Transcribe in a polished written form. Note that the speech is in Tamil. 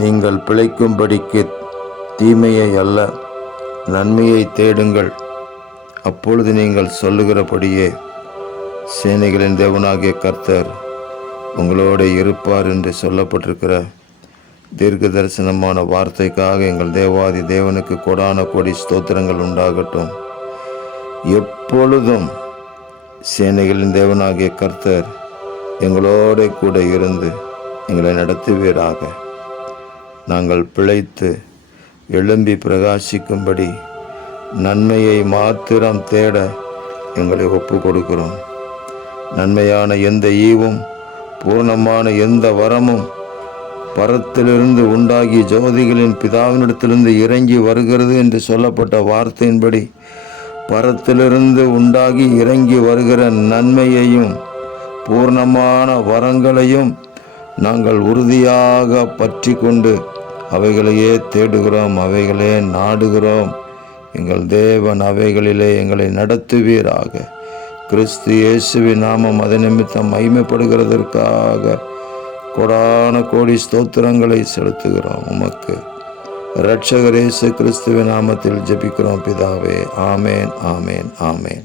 நீங்கள் பிழைக்கும்படிக்கு தீமையை அல்ல நன்மையை தேடுங்கள், அப்பொழுது நீங்கள் சொல்லுகிறபடியே சேனைகளின் தேவனாகிய கர்த்தர் உங்களோடு இருப்பார் என்று சொல்லப்பட்டிருக்கிற தீர்க்க தரிசனமான வார்த்தைக்காக எங்கள் தேவாதி தேவனுக்கு கொடான கோடி ஸ்தோத்திரங்கள் உண்டாகட்டும். எப்பொழுதும் சேனைகளின் தேவனாகிய கர்த்தர் எங்களோடு கூட இருந்து எங்களை நடத்துவீராக. நாங்கள் பிழைத்து எழும்பி பிரகாசிக்கும்படி நன்மையை மாத்திரம் தேட எங்களை ஒப்பு கொடுக்கிறோம். நன்மையான எந்த ஈவும் பூர்ணமான எந்த வரமும் பரத்திலிருந்து உண்டாகி ஜோதிகளின் பிதாவினிடத்திலிருந்து இறங்கி வருகிறது என்று சொல்லப்பட்ட வார்த்தையின்படி பரத்திலிருந்து உண்டாகி இறங்கி வருகிற நன்மையையும் பூர்ணமான வரங்களையும் நாங்கள் உறுதியாக பற்றி கொண்டு அவைகளையே தேடுகிறோம், அவைகளே நாடுகிறோம். எங்கள் தேவன் அவைகளிலே எங்களை நடத்துவீராக. கிறிஸ்து இயேசுவின் நாமம் அது நிமித்தம் மகிமைப்படுகிறதற்காக கொடான கோடி ஸ்தோத்திரங்களை செலுத்துகிறோம். உமக்கு இரட்சகர் இயேசு கிறிஸ்துவின் நாமத்தில் ஜெபிக்கிறோம் பிதாவே. ஆமேன், ஆமேன், ஆமேன்.